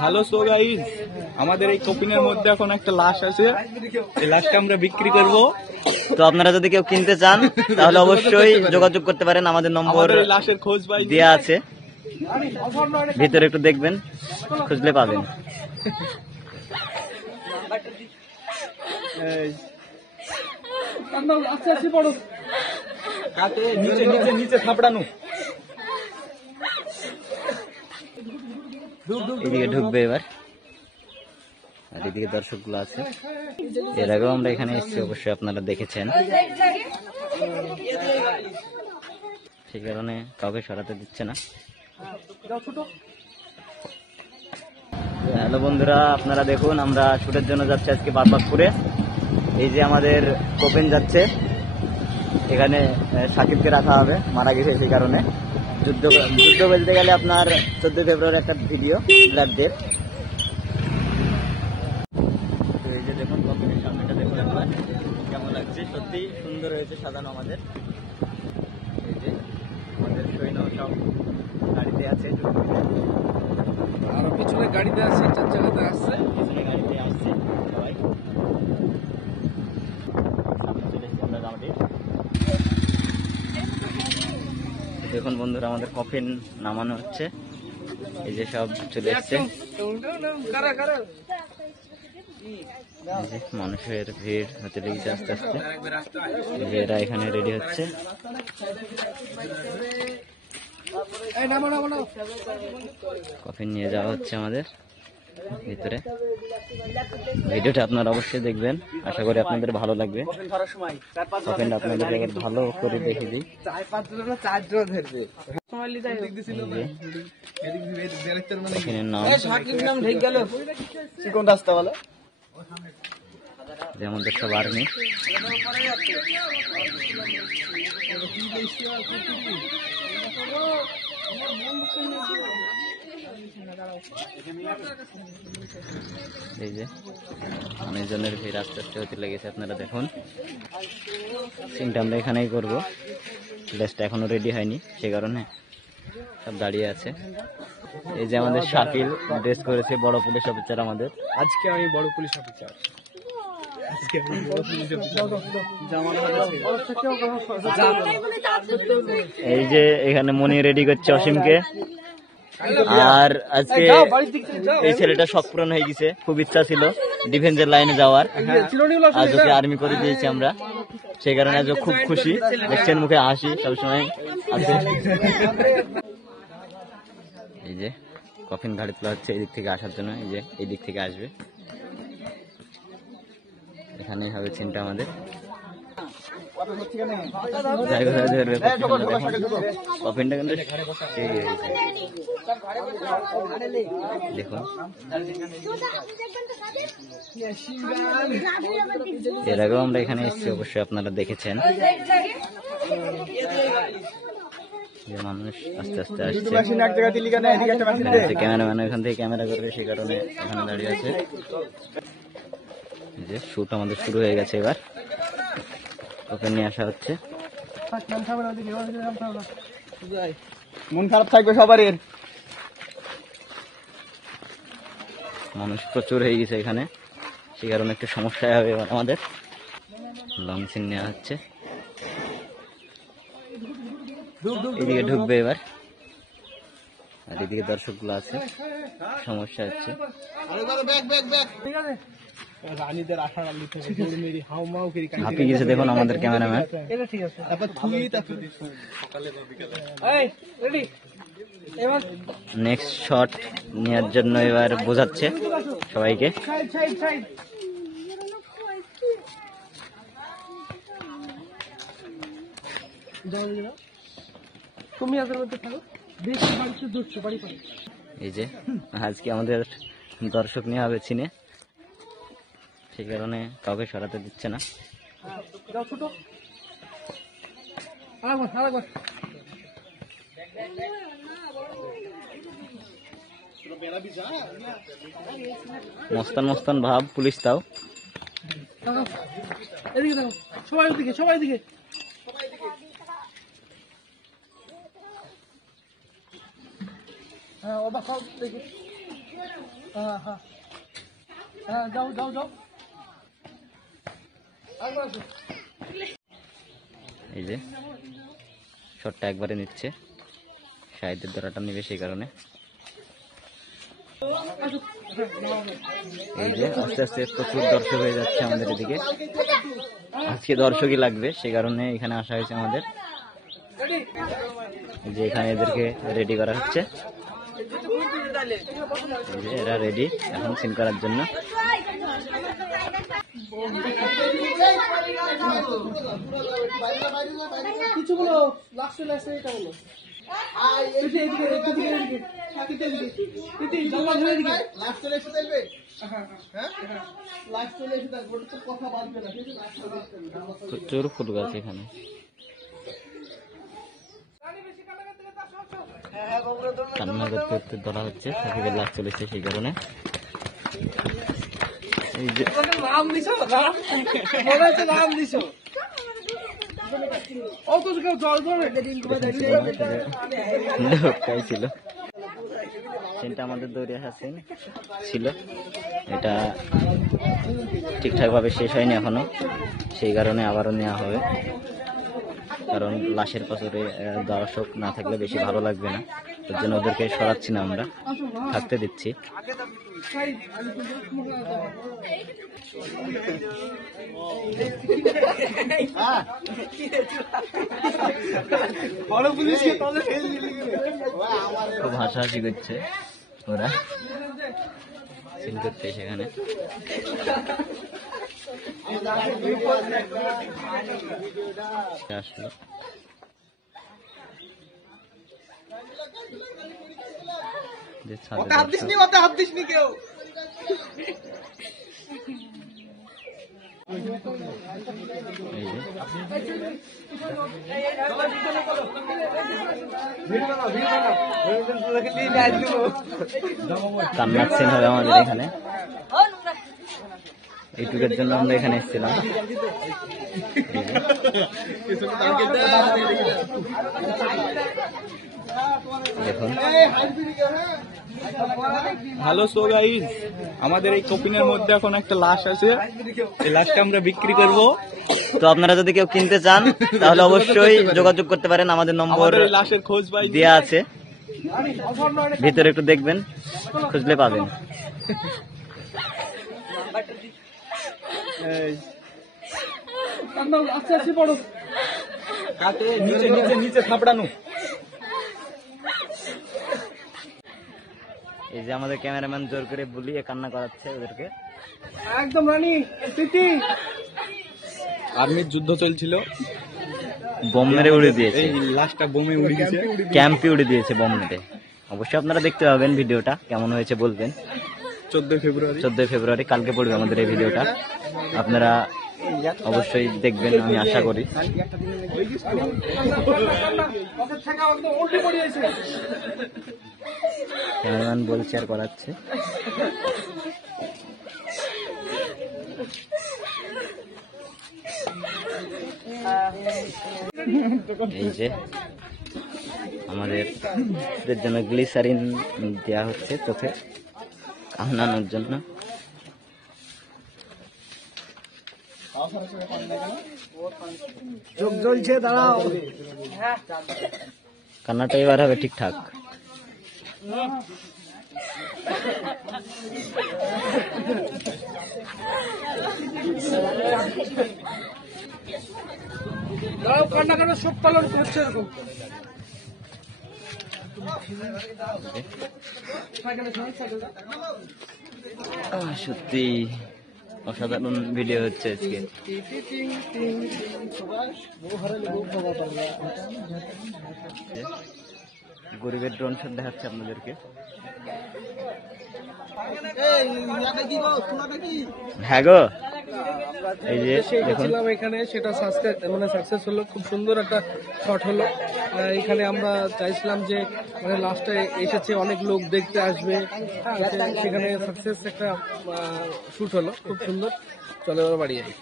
Hello so guys, আমাদের এই কপিং এর মধ্যে এখন একটা লাশ আছে। এই লাশটা আমরা বিক্রি করব। তো আপনারা যদি কেউ কিনতে চান তাহলে অবশ্যই যোগাযোগ করতে পারেন। আমাদের নম্বর লাশের খোঁজ পাই দেওয়া আছে, ভিতরে একটু দেখবেন, খুঁজলে পাবেন। নিচে নিচে নিচে থাপড়ানো। এদিকে ঢুকবে এবার, আর এদিকে দর্শকগুলো আছে। এর আগেও আমরা এখানে এসেছি, অবশ্যই আপনারা দেখেছেন, সেই কারণে কাউকে সরাতে দিচ্ছে না। হ্যালো বন্ধুরা, আপনারা দেখুন, আমরা শুটের জন্য যাচ্ছি আজকে বারবাকপুরে। এই যে আমাদের কোপেন যাচ্ছে, এখানে সাকিবকে রাখা হবে, মারা গেছে সেই কারণে। যুদ্ধ বলতে গেলে আপনার 14 ফেব্রুয়ারি একটা ভিডিও, ব্ল্যাক ডে। তো এই যে দেখুন কোপেনের সামনেটা দেখুন একবার কেমন লাগছে, সত্যি সুন্দর হয়েছে সাজানো আমাদের। এই যে আমাদের সৈন্য সব গাড়িতে আছে, আর পিছনে গাড়িতে আছে, 4 চাকাতে আসছে, পিছনে গাড়িতে আসছে সবাই। সামনে চলে এসেছি আমরা গাড়ির। দেখুন বন্ধুরা, আমাদের কফিন নামানো হচ্ছে। এই যে সব চলে এসছে, মানুষের ভিড় হতে লেগেছে আস্তে আস্তে। এরা এখানে রেডি হচ্ছে। কফিন নিয়ে যাওয়া হচ্ছে আমাদের ভিতরে। ভিডিওটা আপনারা অবশ্যই দেখবেন, আশা করি আপনাদের ভালো লাগবে। কফিনটা আপনাদের ভালো করে দেখে দিই। আমাদের সব আর্মি। এই যে অনেকজনের ভিড় আস্তে আস্তে হতে লেগেছে, আপনারা দেখুন। সিনটা আমরা এখানেই করবো, ড্রেসটা এখনো রেডি হয়নি, সে কারণে সব দাঁড়িয়ে আছে। এই যে আমাদের শাকিল ড্রেস করেছে বড় পুলিশ অফিসার আমাদের। আজকে আমি বড় পুলিশ অফিসার। এই যে এখানে মনি রেডি করছে অসীমকে। আর আজকে এই ছেলেটা সব পূরণ হয়ে গেছে, খুব ইচ্ছা ছিল ডিফেন্সের লাইনে যাওয়ার, আর ওকে আর্মি করে দিয়েছি আমরা, সেই কারণে আজ খুব খুশি। দেখছেন মুখে হাসি সবসময় আছে। এই যে কফিন গাড়ি তোলা হচ্ছে এই দিক থেকে আসার জন্য, এই যে এই দিক থেকে আসবে, এখানেই হবে চিন্তা আমাদের। কফিনটা কিন্তু দেখুন, এর আগেও আমরা এখানে এসেছি, অবশ্যই আপনারা দেখেছেন। মানুষ আস্তে আস্তে আসছে, ক্যামেরাম্যান এখান থেকে ক্যামেরা করবে, সেই কারণে এখানে দাঁড়িয়ে আছে। যে শুট আমাদের শুরু হয়ে গেছে, এবার ওকে নিয়ে আসা হচ্ছে। মন খারাপ থাকবে সবারই, মানুষ প্রচুর হয়ে গেছে এখানে, সেই কারণে একটু সমস্যা হবে এবার আমাদের। লং সিন নেওয়া হচ্ছে, এদিকে ঢুকবে এবার, আর এদিকে দর্শকগুলো আছে, সমস্যা হচ্ছে। হাঁপিয়ে গেছে দেখুন আমাদের ক্যামেরাম্যান। নেক্সট শট নেওয়ার জন্য এবার বোঝাচ্ছে সবাইকে। এই যে আজকে আমাদের দর্শক নেওয়া হবে চিনে, সেই কারণে কাউকে সরাতে দিচ্ছে না। মস্তান মস্তান ভাব পুলিশ, তাও সবাই দিকে হ্যাঁ, এই যে শটটা একবারে নিচ্ছে, শাহিদের দৌড়াটা নিবে সেই কারণে। এই যে আস্তে আস্তে প্রচুর দর্শক হয়ে যাচ্ছে আমাদের এদিকে। আজকে দর্শকই লাগবে সেই কারণে এখানে আসা হয়েছে আমাদের। যে এখানে এদেরকে রেডি করা হচ্ছে, এরা রেডি এখন সিন করার জন্য। প্রচুর ফুল গাছ এখানে। কান্না করতে করতে ধরা হচ্ছে, সাকিবের লাশ চলেছে সেই কারণে। এই যে ছিল সিনটা আমাদের দৌড়ে আসা সিন ছিল, এটা ঠিকঠাক ভাবে শেষ হয়নি এখনো, সেই কারণে আবারও নেওয়া হবে। কারণ লাশের পাশে দর্শক না থাকলে বেশি ভালো লাগবে না, তার জন্য ওদেরকে সরাচ্ছি না, আমরা থাকতে দিচ্ছি। খুব হাসাহাসি করছে ওরা সিন করতে সেখানে। আসলো যে কান্নার সিন হবে আমাদের এখানে। এইটুকের জন্য আমরা এখানে এসেছিলাম। দেখুন হ্যালো সো গাইস, আমাদের এই কপিং এর মধ্যে এখন একটা লাশ আছে, এই লাশটা আমরা বিক্রি করব। তো আপনারা যদি কেউ কিনতে চান তাহলে অবশ্যই যোগাযোগ করতে পারেন, আমাদের নম্বর লাশের খোঁজ পাই দেওয়া আছে, ভিতরে একটু দেখবেন, খুঁজলে পাবেন। নিচে নিচে নিচে থাপড়ানো। এই যে আমাদের ক্যামেরাম্যান জোর করে বুলিয়ে কান্না করাচ্ছে ওদেরকে। একদম রানী প্রীতি, আর্মির যুদ্ধ চলছিল, বোম মেরে উড়ে দিয়েছে, এই লাশটা বোমে উড়ে গেছে, ক্যাম্পে উড়ে দিয়েছে বোম মেরে। অবশ্যই আপনারা দেখতে পাবেন, ভিডিওটা কেমন হয়েছে বলবেন। 14 ফেব্রুয়ারি কালকে পড়বে আমাদের এই ভিডিওটা, আপনারা অবশ্যই দেখবেন আমি আশা করি। ক্যামেরাম্যান বলছে আর করাচ্ছে। এই যে আমাদের জন্য গ্লিসারিন দেওয়া হচ্ছে চোখে কান্নানোর জন্য। চোখ জ্বলছে, দাঁড়াও। কান্নাটা এবার হবে ঠিকঠাক। দাঁড়াও, কান্না কান্না শোক পালন করছে এরকম। সত্যি অসাধারণ ভিডিও হচ্ছে আজকে। গরিবের ড্রোন শট দেখাচ্ছে আপনাদেরকে। হ্যাঁ গো, এই যে গেছিলাম এখানে, সেটা সাকসেস হলো, খুব সুন্দর একটা শট হলো। এখানে আমরা চাইছিলাম যে মানে লাস্টে এসেছে, অনেক লোক দেখতে আসবে, সেখানে সাকসেস একটা শুট হলো, খুব সুন্দর। চলে এবার বাড়ি যাই।